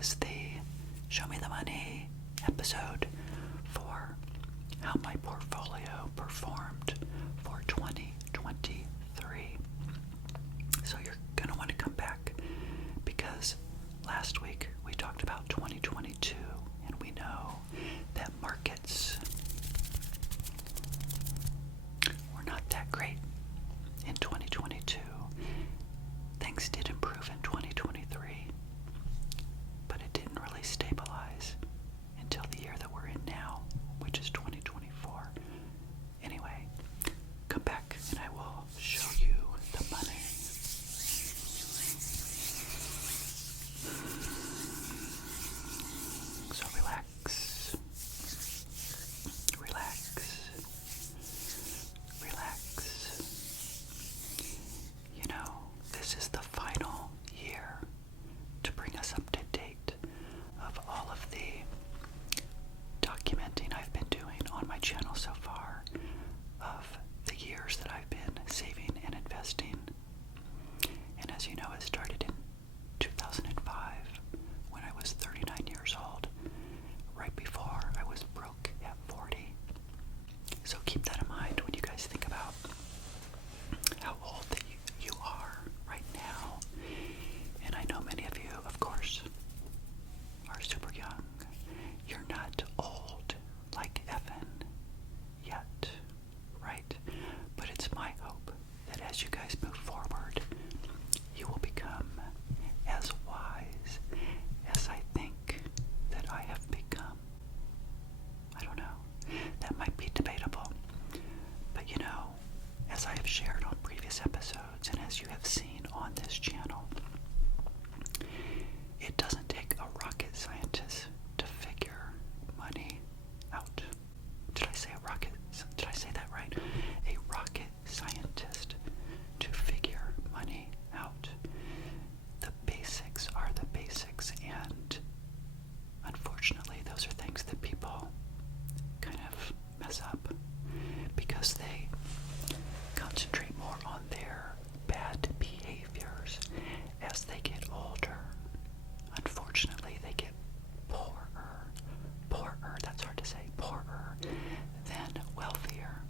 is the Show Me the Money episode for how my portfolio performed for 2023. So you're going to want to come back because last week we talked about 2022, and we know that markets were not that great in 2022. Things did improve in 2023, but it didn't really stabilize until the year that we're in now, which is 2024. Anyway, come back and I will show you the money. So relax, relax, relax. You know, this is the final year to bring us up to date of all of the documenting I've been doing on my channel so far of the years that I've been saving and investing. And as you know, it started in 2005 when I was 39 years old, right before I was broke at 40. So keep that in mind when you guys think about how old that you are right now. And I know many of you, of course, are super young. You're not old like Evan yet, right? But it's my hope that as you guys move forward, you will become as wise as I think that I have become. I don't know. That might be debatable. But you know, as I have shared on previous episodes and as you have seen on this channel, it doesn't take a rocket scientist to figure money out. Did I say that right? A rocket scientist to figure money out. The basics are the basics, and unfortunately those are things that people kind of mess up because they concentrate more on their bad behaviors as they get older. Unfortunately, they get poorer, that's hard to say, poorer than wealthier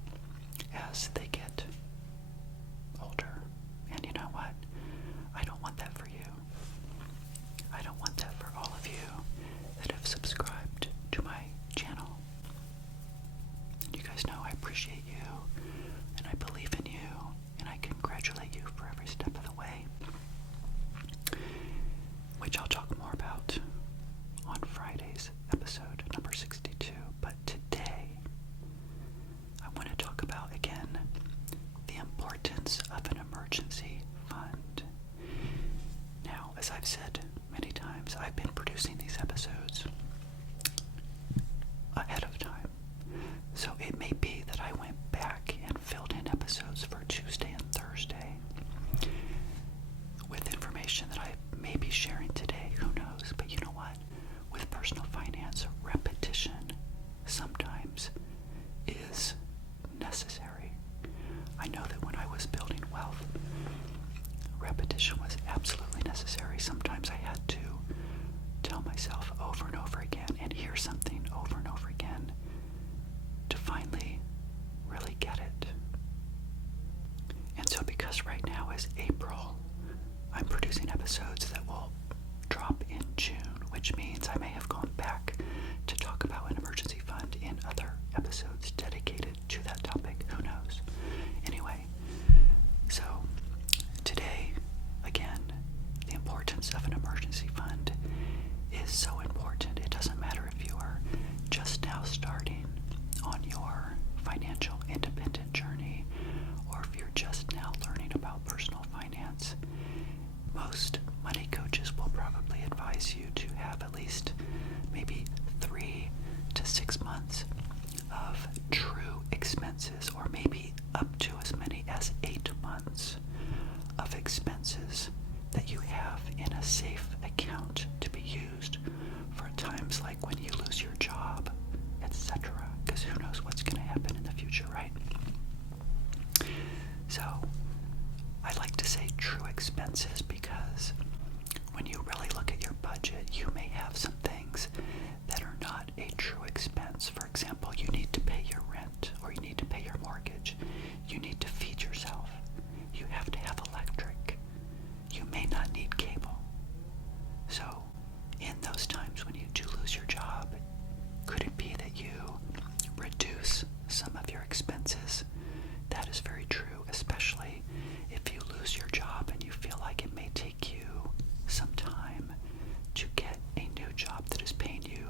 as they get older. And you know what? I don't want that for you. I don't want that for all of you that have subscribed to my channel. And you guys know I appreciate you, and I believe in you, and I congratulate you for every step of the way, which I'll talk more about on Friday's episode number 62. But today, I want to talk about, again, the importance of an emergency fund. Now, as I've said many times, I've been producing these episodes ahead of time. So it may be that I went back and filled in episodes for Tuesday and Thursday with information that I may be sharing today. Who knows? But you know what? With personal finance, repetition sometimes is necessary. I know that when I was building wealth, repetition was absolutely necessary. Sometimes I had to tell myself over and over again and hear something over and over again to finally really get it. And so because right now is April, I'm producing episodes that will drop in June, which means I may have gone back to talk about an emergency fund in other episodes dedicated to that topic. Who knows? Anyway, so today, again, the importance of an emergency fund is so important. It doesn't matter if you are just now starting on your financial independent journey or if you're just now learning about personal finance. Most money coaches will probably advise you to have at least maybe 3 to 6 months of true expenses, or maybe up to as many as 8 months of expenses that you have in a safe account to be used for times like when you lose your job, etc. Because who knows what's going to happen in the future, right? So I like to say true expenses because when you really look at your budget, budget, you may have some things that are not a true expense. For example, you need to pay your rent, or you need to pay your mortgage. You need to feed yourself. You have to have electric. You may not need cable. So, in those times when you do lose your job, could it be that you reduce some of your expenses? That is very true, especially if you lose your job and you feel like it may take you some time to get a new job that is paying you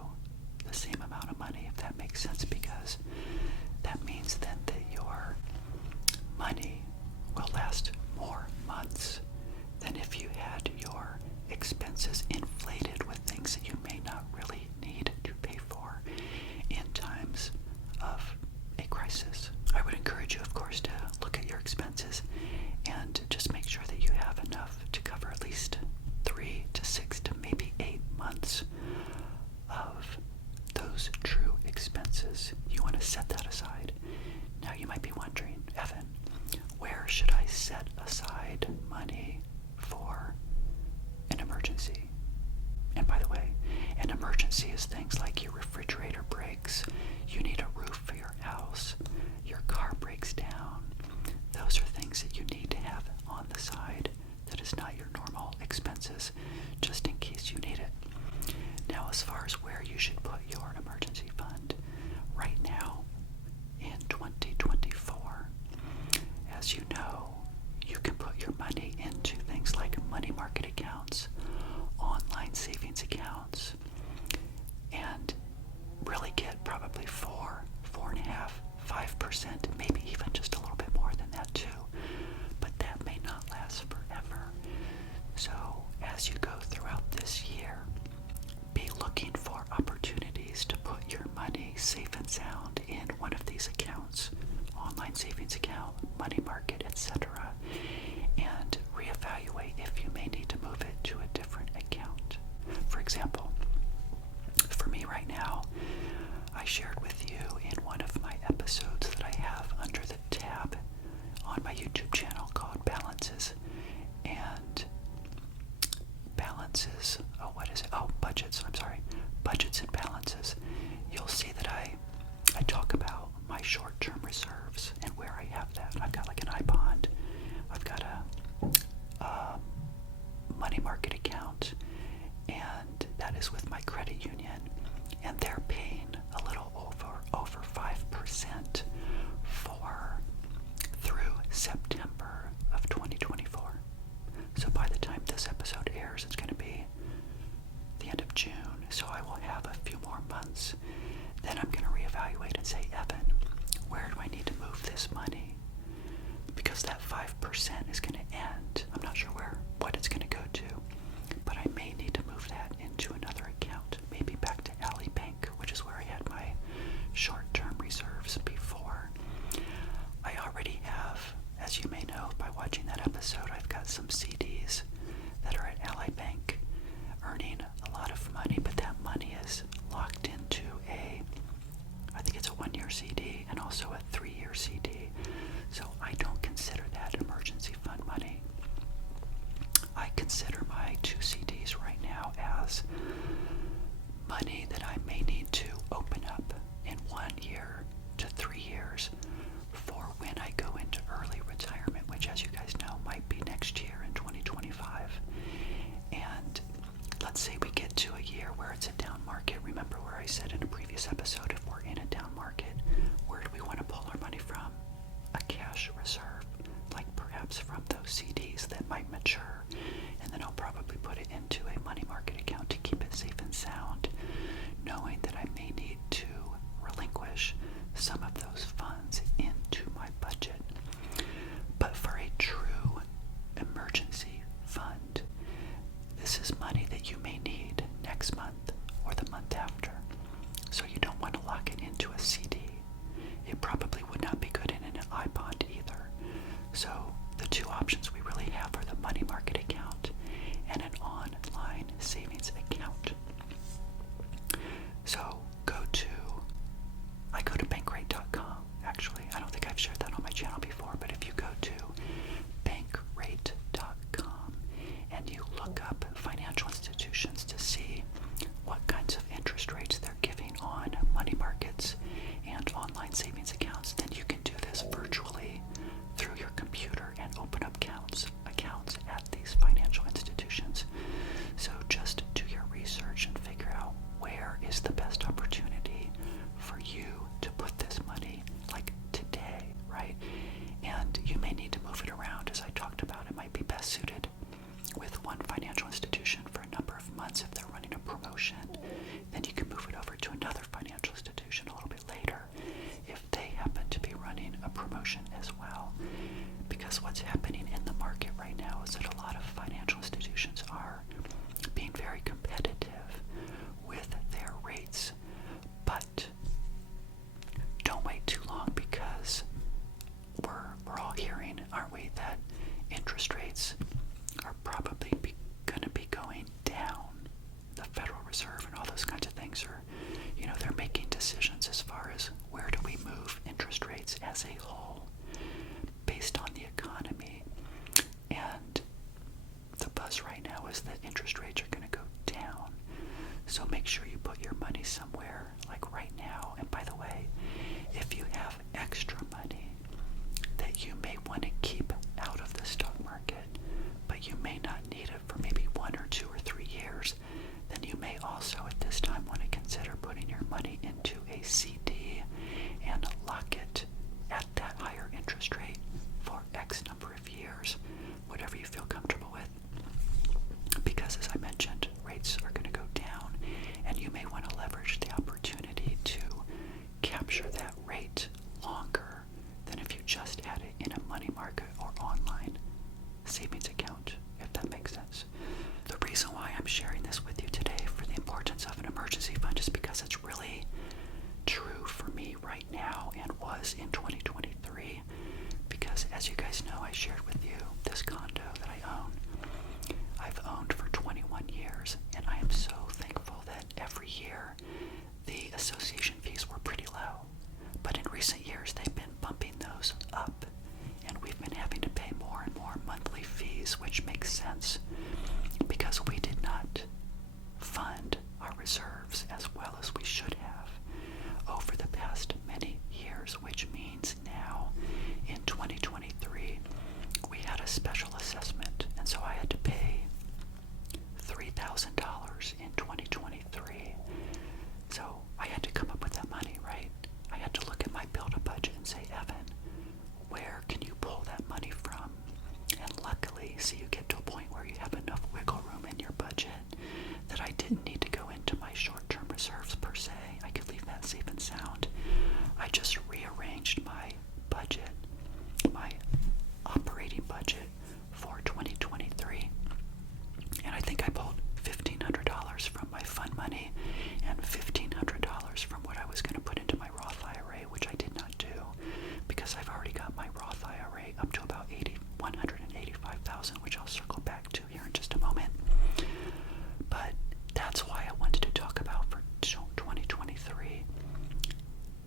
the same amount of money, if that makes sense, because that means then that your money will last more months than if you had your expenses inflated with things that you may not really need to pay for in times of a crisis. I would encourage you, of course, to look at your expenses and just make sure that you have enough to cover at least 3 to 6 to maybe 8 months of those true expenses. You want to set that aside. Now you might be wondering, Evan, where should I set aside money for an emergency? And by the way, an emergency is things like your refrigerator breaks, you need a roof for your house, your car breaks down. Those are things that you need to have on the side that is not your normal expenses, just in case you need it. Now, as far as where you should put your emergency fund, right now in 2024, as you know, you can put your money into things like money market accounts, online savings accounts, and really get probably 4.5%, 5%, maybe even just a little bit more than that too. But that may not last forever. So as you go throughout this year, be looking for opportunities to put your money safe and sound in one of these accounts, online savings account, money market, etc., and reevaluate if you may need to move it to a different account. For example, for me right now, I shared with you in one of my episodes that I have under the tab on my YouTube channel called Balances and Balances, Budgets, Budgets and Balances. You'll see that I talk about my short-term reserves and where I have that. I've got like an iBond, I've got a money market account, and that is with my credit union, and they're paying a little over 5% through September of 2024. So by the time this episode airs, it's going to be the end of June, so I will have a few more months. Then I'm going to reevaluate and say, Evan, where do I need to move this money? Because that 5% is going to end. I'm not sure what it's going to go to, but I may need to move that into another account, maybe back to Ally Bank, which is where I had my short-term reserves before. I already have, as you may know by watching that episode, I've got some CDs that are at Ally Bank earning a lot of money, but that money is locked into I think it's a 1-year CD and also a 3-year CD. So I don't consider that emergency fund money. I consider my 2 CDs right now as money that I may need to open up in 1 year to 3 years for when I go into early retirement, which, as you guys know, might be next year in 2025. And let's say we get to a year where it's a down market. Remember where I said in a previous episode, if we're in a down market, where do we want to pull our money from? A cash reserve, like perhaps from those CDs that might mature, and then I'll probably put it into a money market account to keep it safe and sound, knowing that I may need to relinquish some of those funds into my budget. But for a true emergency fund, this is money that you may need next month or the month after. So you don't want to lock it into a CD. It probably would not be good in an iBond either. So the 2 options we really have are the money market account and an online savings account. So I go to bankrate.com. Actually, I don't think I've shared that on my channel before, but if you go to bankrate.com and you look up financial institutions to see interest rates are probably going to be going down. The Federal Reserve and all those kinds of things are, they're making decisions as far as where do we move interest rates as a whole based on the economy. And the buzz right now is that interest rates are going to go down. So make sure you put your money somewhere like right now. And by the way, if you have extra money that you may want to keep out of the stock market, but you may not need it for maybe 1 or 2 or 3 years, then you may also at this time want to consider putting your money into a CD and lock it at that higher interest rate for X number of years, whatever you feel comfortable with. Because as I mentioned, rates are going to go down, and you may want to leverage the opportunity to capture that rate longer than if you just had it in a money market or online savings account, if that makes sense. The reason why I'm sharing this with you today for the importance of an emergency fund is because it's really true for me right now and was in 2023. Because as you guys know, I shared with you this condo that I own. I've owned for 21 years, and I am so thankful that every year the association fees were pretty low. But in recent years, they've been bumping those up, and we've been having to pay more and more monthly fees, which makes sense because we did not fund our reserves as well as we should have over the past many years, which means now in 2023 we had a special assessment, and so I had to pay $3,000 in 2023. So I had to come up with that money, right? I had to look at my build-a-budget and say, Evan, where can you pull that money from? And luckily, see, you get to a point where you have enough wiggle room in your budget that I didn't need to go into my short-term reserves per se. I could leave that safe and sound. I just rearranged my budget, my operating budget for 2023. And I think I pulled $1,500 from my fund money and $1,500 from what I was going to put into my Roth IRA, which I did not do because I've already got my Roth IRA up to about $185,000, which I'll circle back to here in just a moment. But that's why I wanted to talk about for 2023.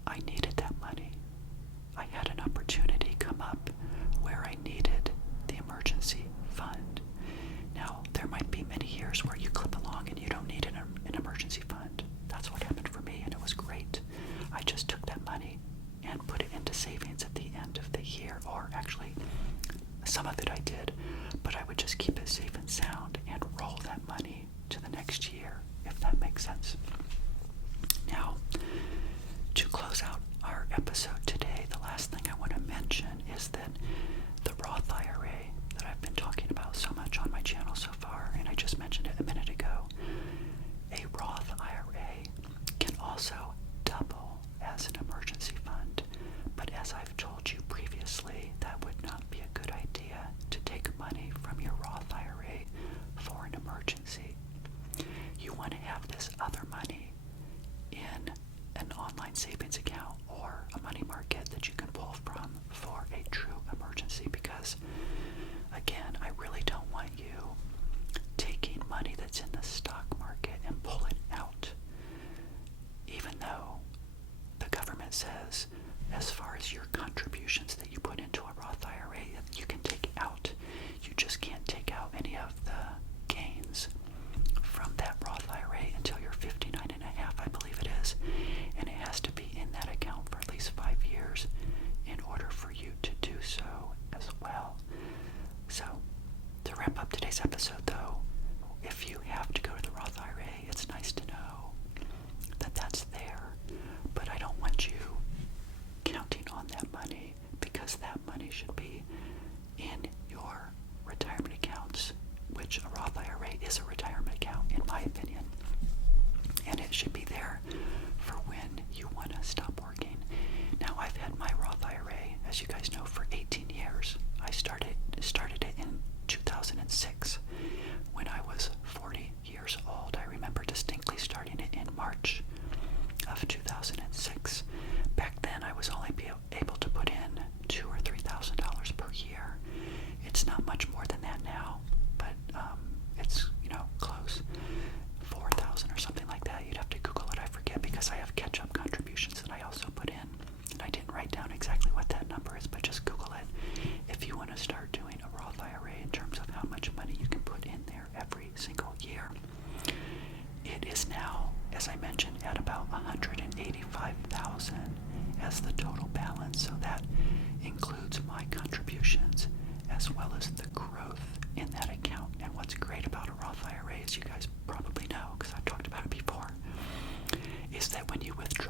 I needed that money. I had an opportunity come up where I needed the emergency fund. Now, there might be many years where you clip along and you don't need an emergency fund. That's what happened for me, and it was great. I just took that money and put it into savings at the end of the year, or actually, some of it I did, but I would just keep it safe and sound and roll that money to the next year, if that makes sense. Now, to close out our episode today, the last thing I want to mention is that the Roth IRA that I've been talking about so much on my channel so far, and I just mentioned it a minute ago, a Roth IRA can also double as an emergency fund. But as I've told you previously, that would not be a good idea to take money from your Roth IRA for an emergency. You want to have this other money in an online savings account or a money market that you can pull from for a true emergency, because again, I really don't want you taking money that's in the stock market and pull it out, even though the government says as far as your contributions that you put into a Roth IRA, you can take out. You just can't take out any of the gains from that Roth IRA until you're 59 and a half, I believe it is, and it has to be in that account for at least 5 years in order for you to do so as well. So, to wrap up today's episode though, if you have to go to the Roth IRA, it's nice to know that that's there, but I don't want you counting on that money, because that money should be in your retirement accounts, which a Roth IRA is a retirement account in my opinion, and it should be there for when you want to stop working. Now, I've had my Roth IRA, as you guys know, for 18 years. I started it in 2006 when I was 40 years old. I remember distinctly starting it in March of 2006. Back then, I was only able to put in $2,000 or $3,000 per year. It's not much growth in that account. And what's great about a Roth IRA, as you guys probably know, because I've talked about it before, is that when you withdraw